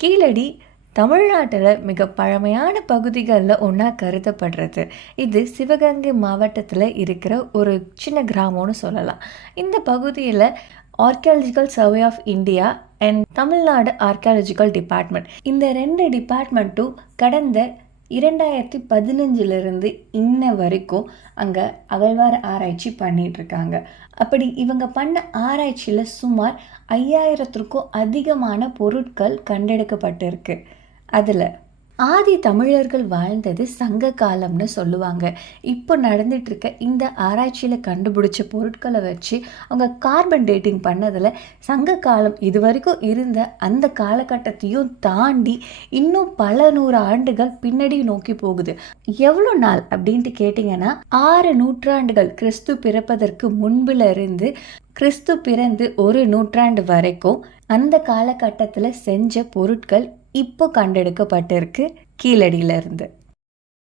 கீழடி தமிழ்நாட்டில் மிக பழமையான பகுதிகளில் ஒன்றா கருதப்படுறது. இது சிவகங்கை மாவட்டத்தில் இருக்கிற ஒரு சின்ன கிராமம்னு சொல்லலாம். இந்த பகுதியில் archaeological survey of India and Tamil Nadu archaeological department, இந்த 2 டிபார்ட்மெண்ட்டும் கடந்த 2015 இன்ன வரைக்கும் அங்கே அகழ்வார ஆராய்ச்சி பண்ணிகிட்ருக்காங்க. அப்படி இவங்க பண்ண ஆராய்ச்சியில் சுமார் 5000த்திற்கும் அதிகமான பொருட்கள் கண்டெடுக்கப்பட்டிருக்கு. அதில் ஆதி தமிழர்கள் வாழ்ந்தது சங்க காலம்னு சொல்லுவாங்க. இப்போ நடந்துகிட்ருக்க இந்த ஆராய்ச்சியில் கண்டுபிடிச்ச பொருட்களை வச்சு அவங்க கார்பன் டேட்டிங் பண்ணதில் சங்க காலம் இது வரைக்கும் இருந்த அந்த காலகட்டத்தையும் தாண்டி இன்னும் பல 100 ஆண்டுகள் பின்னாடி நோக்கி போகுது. எவ்வளோ நாள் அப்படின்ட்டு கேட்டிங்கன்னா 6 நூற்றாண்டுகள், கிறிஸ்து பிறப்பதற்கு முன்பில் இருந்து கிறிஸ்து பிறந்து 1 நூற்றாண்டு வரைக்கும் அந்த காலகட்டத்தில் செஞ்ச பொருட்கள் இப்போ கண்டெடுக்கப்பட்டிருக்கு கீழடியிலிருந்து.